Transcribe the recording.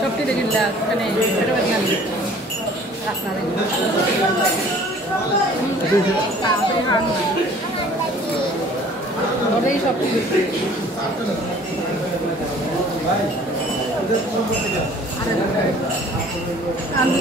Shopti de gilla, kane, ada banyak ni. Rasa ni. Tapi hang. Orang shopti. Ada. Andu.